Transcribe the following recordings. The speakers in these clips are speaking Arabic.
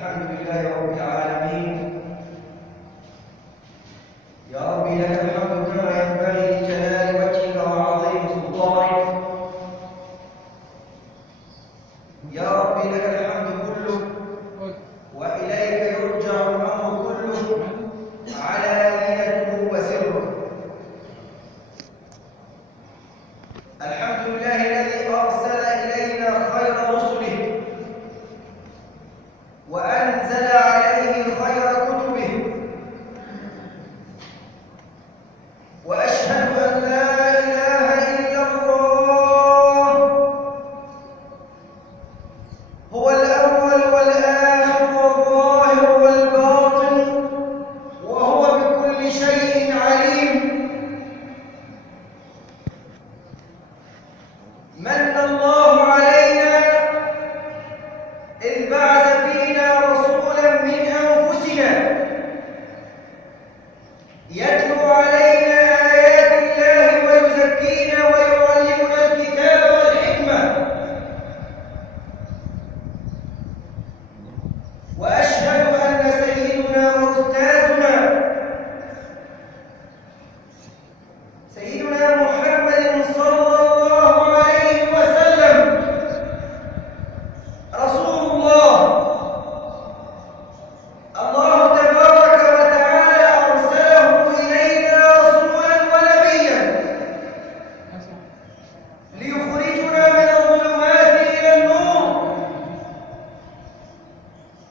الحمد لله رب العالمين. يا ربي لك الحمد كما ينبغي لجلال وجهك وعظيم سلطانك. يا ربي لك الحمد كله وإليك يرجع الأمر كله، علانيته وسره. الحمد لله الذي أرسل إلينا خير رسله وأنزل عليه خير كتبه، وأشهد أن لا إله إلا الله هو الأول والآخر والظاهر والباطن، وهو بكل شيء عليم. من الله علينا إذ بعث فينا رسولا من أنفسنا يتلو علينا آيات الله ويزكينا ويعلمنا الكتاب والحكمة. وأشهد أن سيدنا وأستاذنا سيدنا محمد صلى الله عليه وسلم رسول الله. الله تبارك وتعالى أرسله إلينا رسولا ونبيا ليخرجنا من الظلمات إلى النور،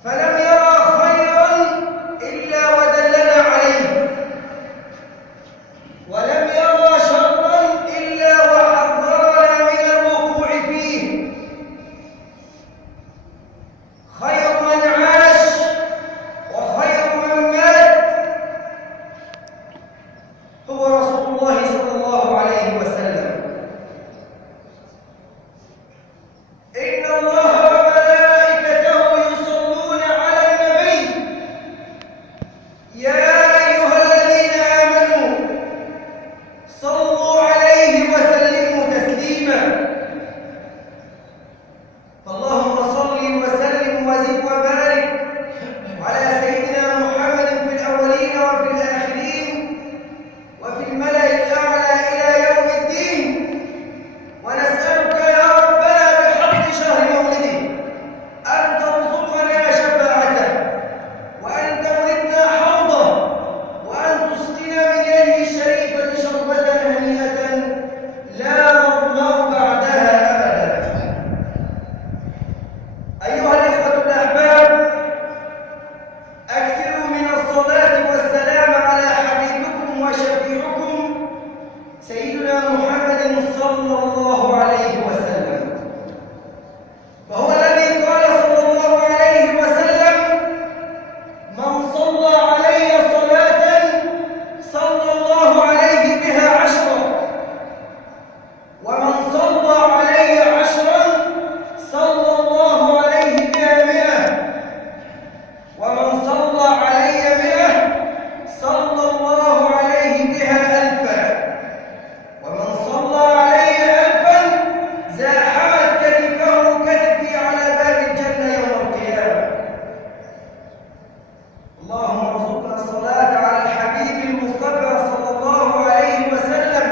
فلم يرى خيرا إلا ودلنا عليه، ولم يرى شرا إلا وحذرنا من الوقوع فيه. خير من عاش وخير من مات هو رسول الله صلى الله عليه وسلم. إن الله وملائكته يصلون على النبي يا أيها الذين آمنوا صلوا عليه وسلموا تسليما. فاللهم صل وسلم وزد وبارك على سيدنا محمد في الأولين وفي الآخرين وفي الملأ الأعلى إلى يوم الدين. ونسألك يا ربنا بحق شهر مولده أن ترزقنا شفاعته، وأن توردنا حوضه، وأن تسقنا من يده الشريفة شربة هنيئة لا نظمأ بعدها أبدا. أيها الإخوة الأحباب، أكثروا من الصلاة والسلام على حبيبكم وشفيعكم سيدنا محمد صلى الله عليه وسلم. وهو الذي قال صلى الله عليه وسلم: من صلى علي صلاة صلى الله عليه بها عشرا، ومن صلى علي عشرا صلى الله عليه بها 100، ومن صلى علي 100 صلى الله عليه بها 1000، ومن صلى علي 1000 زاحمت كتفه كتفي على باب الجنة يوم القيامة. اللهم ارزقنا الصلاة على الحبيب المصطفى صلى الله عليه وسلم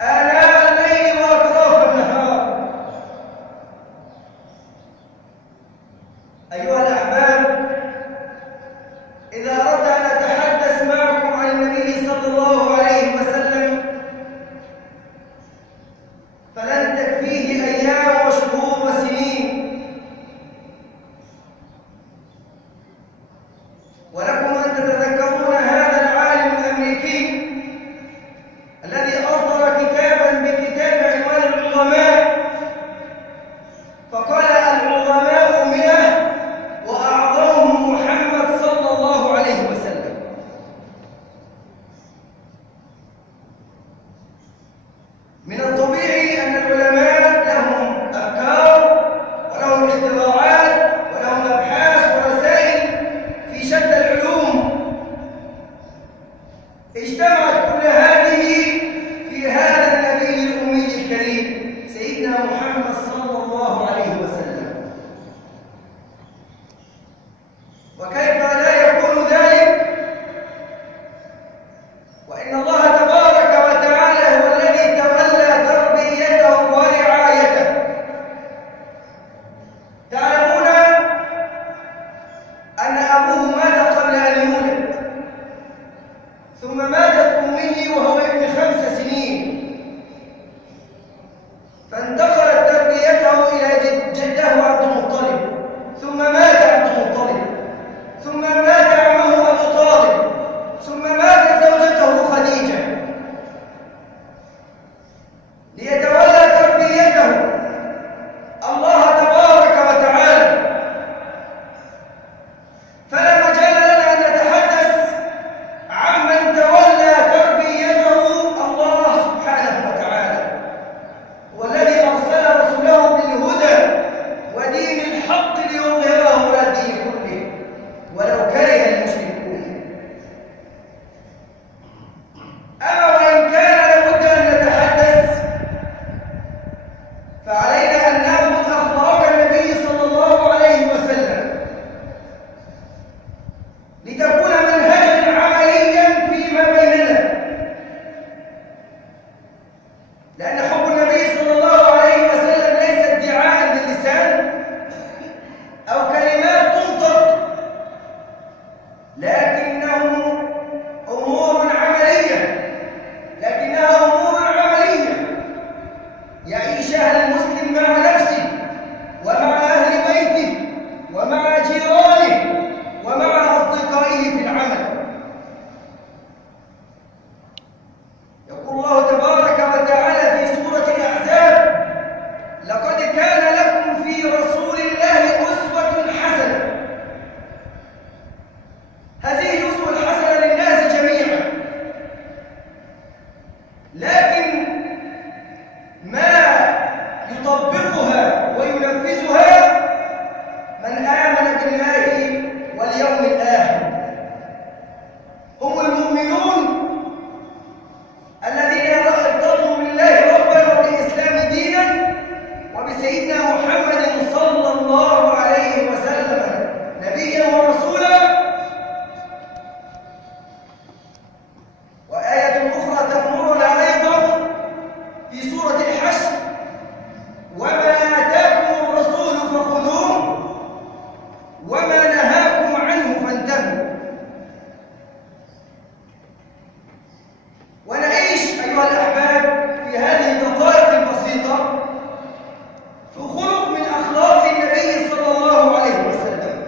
آناء الليل وأطراف النهار. أيها الأحباب، إذا أردت أن أتحدث معكم عن النبي صلى الله عليه وسلم فلن تكفيه أيام وشهور وسنين، ولكم أن تتذكرون هذا العالم الأمريكي الذي أصدر كتابا بكتاب عنوان العظماء، فقال: العظماء 100 وأعظمهم محمد صلى الله عليه وسلم. من الطبيعي أن العلماء لهم أفكار فعلينا أن نأخذ أخلاق النبي صلى الله عليه وسلم لتكون منهجا عمليا فيما بيننا، لأن حب النبي صلى الله عليه وسلم ليس ادعاء باللسان أو كلمات تنطق، لكنها أمور عملية يعيشها المسلم مع نفسه ومع أهل بيته ومع جيرانه ومع أصدقائه في العمل. يقول الله تبارك وتعالى في سورة الأحزاب: لقد كان لكم في رسول الله أسوة حسنة. هذه الأسوة الحسنة للناس جميعا، لكن ما يطبقها وينفذها من آمن بالله واليوم الآخر، هم المؤمنون الذين ارتضوا بالله ربا وبالإسلام دينا وبسيدنا محمد صلى الله عليه وسلم نبيا ورسولا. وآية أخرى تأمرنا أيضا في سورة الحشر: وما آتاكم الرسول فخذوه وما نهاكم عنه فانتهوا. ونعيش أيها الأحباب في هذه الدقائق البسيطة في خلق من أخلاق النبي صلى الله عليه وسلم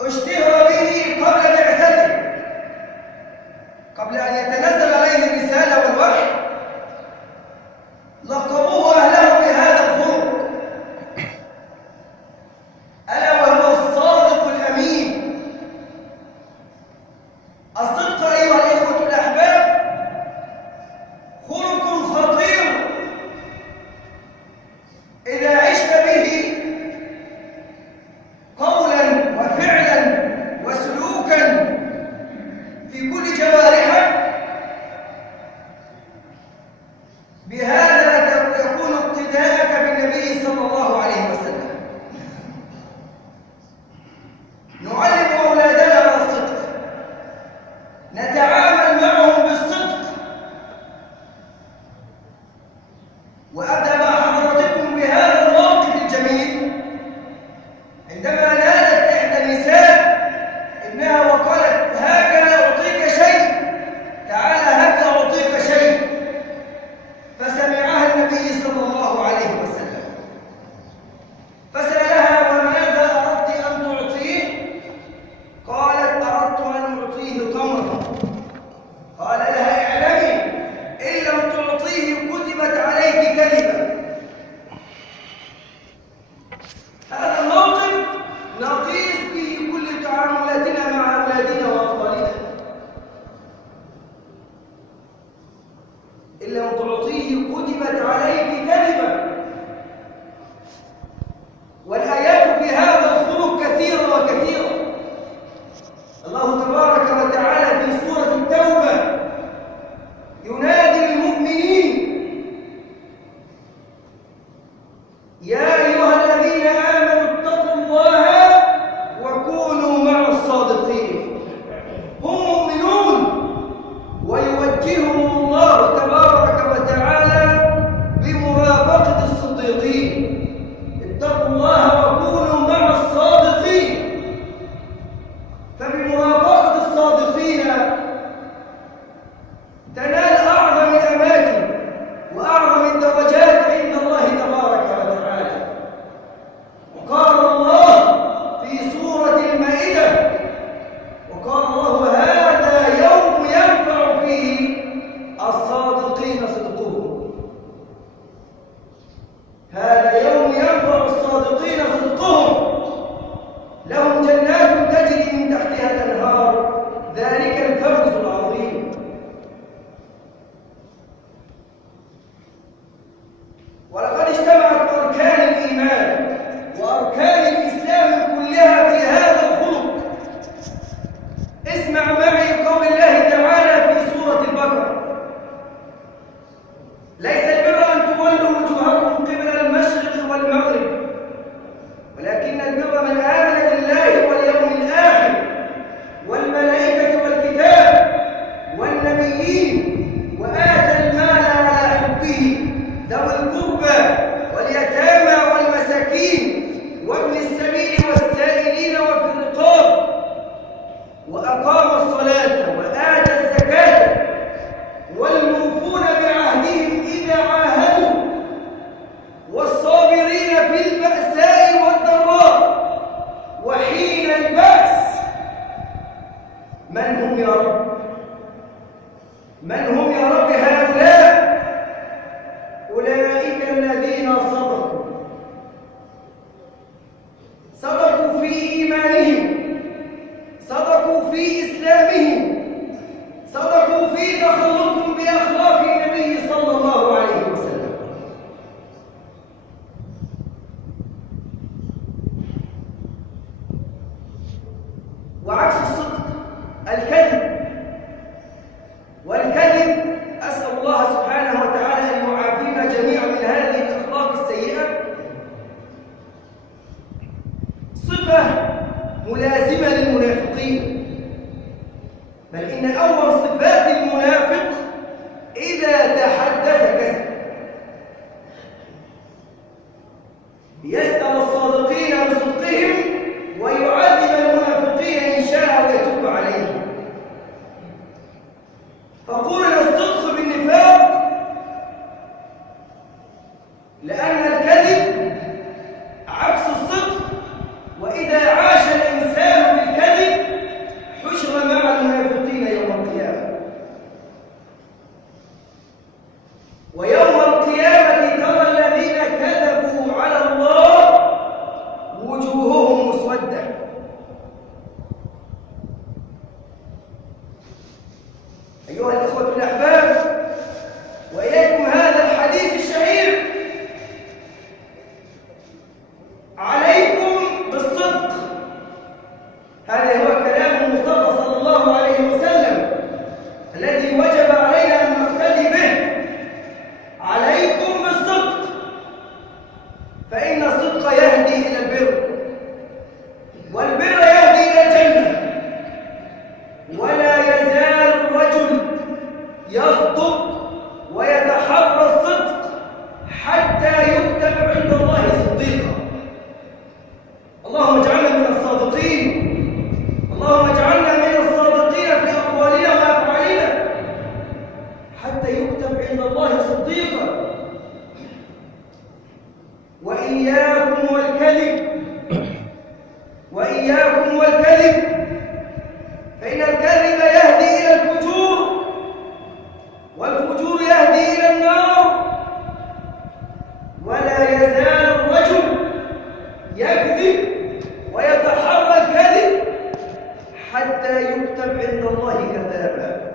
اشتهر به قبل بعثته، قبل أن يتنزل عليه الرسالة والوحي لقبوه أهله بهذا الخلق، ألا وهو الصادق الأمين. الصدق أيها الإخوة الأحباب خلق خطير إذا عشت به قولا وفعلا وسلوكا في كل جوارحك، بهذا يكون اقتداءك بالنبي صلى الله عليه وسلم. نعلم أولادنا الصدق، نتعامل معهم بالصدق. وأبدأ مع حضراتكم بهذا الموقف الجميل عندما نادت إحدى النساء ابنها وقالت: هكذا أعطيك شيء، تعال هكذا أعطيك شيء. فسمعها النبي صلى الله عليه وسلم فسألها: وماذا أردت أن تعطيه؟ قالت: أردت أن أعطيه تمرا. قال لها: اعلمي إن لم تعطيه كتبت عليك كذبة. هذا الموقف نقيس به كل تعاملاتنا مع أولادنا وأطفالنا. إن لم تعطيه كتبت عليك كذبة. والآيات في هذا الخلق كثيرة وكثيرة. الله تبارك وتعالى في سورة التوبة ينادي المؤمنين: يا أيها الذين آمنوا اتقوا الله وكونوا مع الصادقين. هم مؤمنون ويوجههم الله تبارك وتعالى بمرافقة الصديقين. اتقوا الله وكونوا مع الصادقين. فبمرافقة الصادقين تنال أعظم الأماكن وأعظم الدرجات عند الله تبارك وتعالى. وقال الله في سورة المائدة: وقال الله: هذا يوم ينفع فيه الصادقين صدقهم. هذا يوم ينفع الصادقين صدقهم، لهم جنات تجري من تحتها الأنهار، ذلك الفوز العظيم. ولقد اجتمعت أركان الإيمان وأركان الإسلام كلها في هذا الخلق. اسمع معي قول الله تعالى في سورة البقرة: ليس البر أن تولوا وجوهكم قبل من هم يا رب؟ من هم يا رب هؤلاء؟ أولئك الذين صدقوا في إيمانهم، صدقوا في إسلامهم، صدقوا في تخلقهم بأخلاق النبي صلى الله عليه وسلم. وعكس الصدق الكذب، والكذب أسأل الله سبحانه وتعالى أن يعافينا جميعا من هذه الأخلاق السيئة، صفة ملازمة للمنافقين، بل إن أول صفات المنافق إذا تحدث كذب. يسأل الصادقين عن صدقهم ويعذب المنافقين إن شاء ويتوب عليهم. فقرن الصدق بالنفاق لأن الكذب عكس الصدق، وإذا عاش الإنسان بالكذب حشر مع المنافقين يوم القيامة. ويوم القيامة ترى الذين كذبوا على الله وجوههم مسودة. أيها الإخوة الأحباب، وإليكم هذا الحديث الشهير: عليكم بالصدق. هذا هو كلام المصطفى صلى الله عليه وسلم الذي وجب علينا أن نقتدي به. عليكم بالصدق، فإن الصدق يهدي إلى البر، والبر يهدي إلى الجنة. ولا يزال الرجل يصدق ويتحرى الصدق حتى يكتب عند الله صديقا. اللهم اجعلنا من الصادقين، اللهم اجعلنا من الصادقين في أقوالنا وأفعالنا حتى يكتب عند الله صديقا. وإياكم والكذب، وإياكم والكذب، فإن الكذب يهدي إلى الفجور، والفجور يهدي إلى النار. ولا يزال الرجل يكذب ويتحرى الكذب حتى يكتب عند الله كذابا.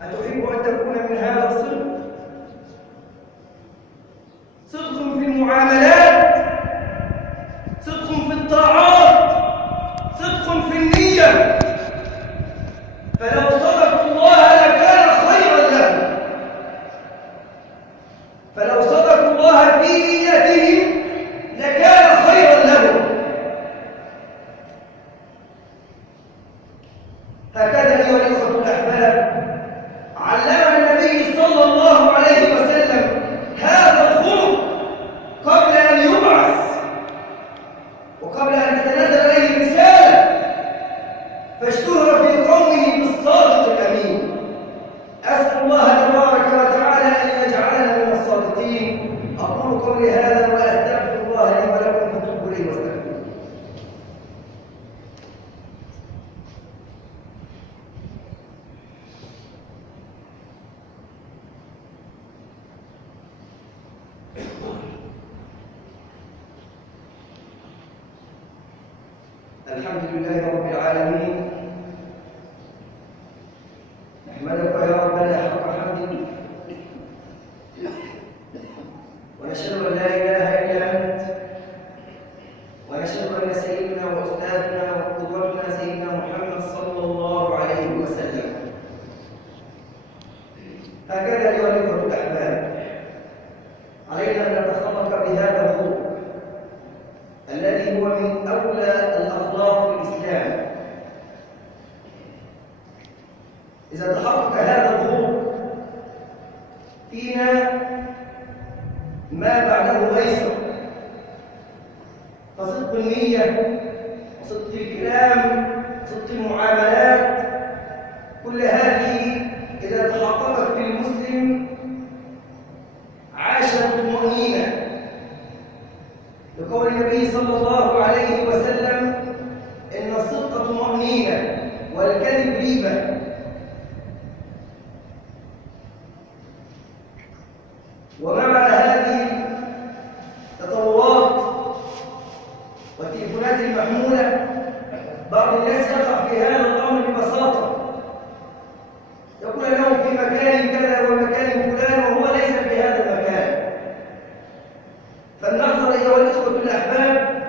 أتحب أن تكون من هذا الصدق؟ صدق في المعاملات، صدق في الطاعات، صدق في النية. فلو صدقوا الله لكان خيرا لهم، فلو صدقوا الله في نيتهم لكان خيرا لهم. هكذا أيها الإخوة الأحباب علمنا النبي صلى الله عليه وسلم هذا الخلق قبل أن يبعث وقبل أن تتنزل عليه الرسالة، فاشتهر في قومه بالصادق الأمين. أسأل الله تبارك وتعالى أن يجعلنا من الصادقين. أقول قولي هذا وأستغفر الله لي ولكم فتوبوا إليه واستغفروه. الحمد لله رب العالمين، نحمدك يا ربنا حق حمدك، ونشهد أن لا إله إلا أنت، ونشهد أن سيدنا وأستاذنا وقدوتنا سيدنا محمد صلى الله عليه وسلم. هكذا أيها الإخوة الأحباب علينا أن نتخلق بهذا الخلق الذي هو من أولى الأخلاق في الإسلام. إذا تحقق هذا الخلق فينا ما بعده أيسر، فصدق النية وصدق الكلام وصدق المعاملات، كل هذه إذا تحققت في المسلم عاش مطمئنا، لقول النبي صلى الله عليه وسلم: إن محمولة. بعض الناس يقع في هذا الأمر ببساطة، يقول له في مكان كذا ومكان فلان وهو ليس في هذا المكان. فلنحذر أيها الإخوة الأحباب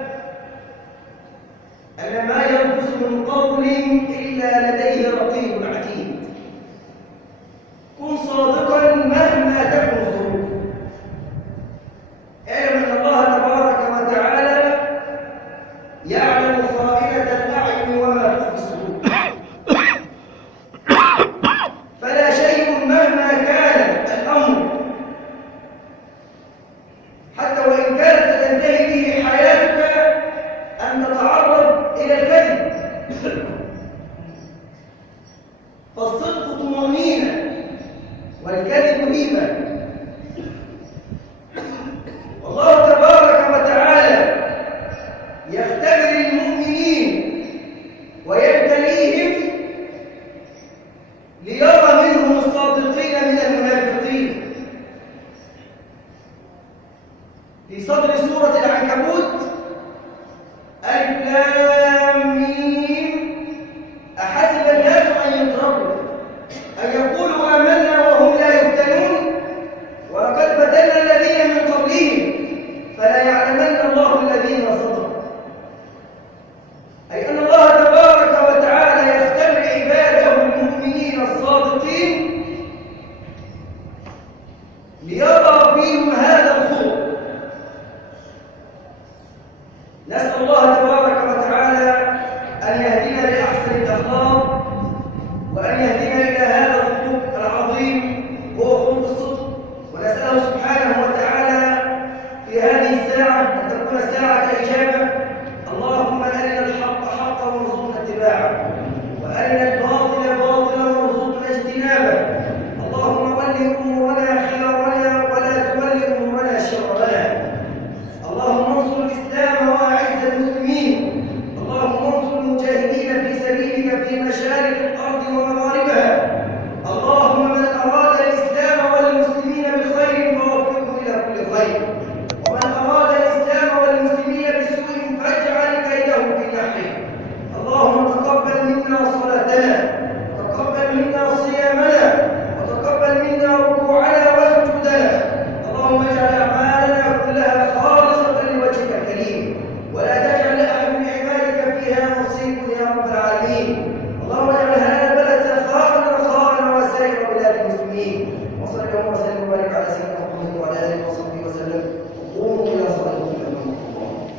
أن ما ينقص من قول إلا لديه رقيب عتيد. كن صادقا مهما تكن الظروف. اعلم أن الله تبارك وتعالى يعلم خائنة الأعين وما تخفي الصدور. فلا شيء مهما كان الأمر، حتى وإن كانت ستنتهي به حياتك، أن تتعرض إلى الكذب. فالصدق طمأنينة والكذب هيبة. والله تبارك وتعالى يختبر المؤمنين ويبتليهم ليرى منهم الصادقين من المنافقين. في صدر سورة العنكبوت ألف لام ميم أحسب الناس أن يتركوا أن يقولوا آمنا وهم لا يفتنون ولقد فتنا الذين من قبلهم فلا يعلمن الله الذين صدقوا. أي أن الله تبارك وتعالى يختبر عباده المؤمنين الصادقين ليرى فيهم هذا الخلق. نسأل الله تبارك وتعالى أن يهدينا لأحسن الأخلاق وأن يهدينا إلى هذا الخلق العظيم وهو خلق الصدق. ونسأله سبحانه وتعالى في هذه الساعة أن تكون ساعة إجابة. اللهم أرنا الحق حقا وارزقنا اتباعه وأرنا الباطل باطلا وارزقنا اجتنابه. اللهم ول أمورنا خيارنا ولا تول أمورنا شرنا. اللهم انصر الإسلام وأعز المسلمين. اللهم انصر المجاهدين في سبيلك في مشارق الأرض ومغاربها. اللهم من أراد الإسلام والمسلمين بخير فوفقه إلى كل خير، ومن أراد الإسلام والمسلمين بسوء فاجعل كيده في نحره. اللهم تقبل منا صلاتنا، وتقبل منا صيامنا، وتقبل منا ركوعنا وسجودنا. اللهم اجعل أعمالنا كلها خالصة لوجهك الكريم، ولا تجعل لأحد من عبادك فيها نصيب يا رب العالمين. اللهم اجعل هذا البلد سخاء رخاء وسائر بلاد المسلمين. وصلى الله وسلم وبارك على سيدنا محمد وعلى آله وصحبه وسلم. قوموا إلى صلاتكم يرحمكم الله.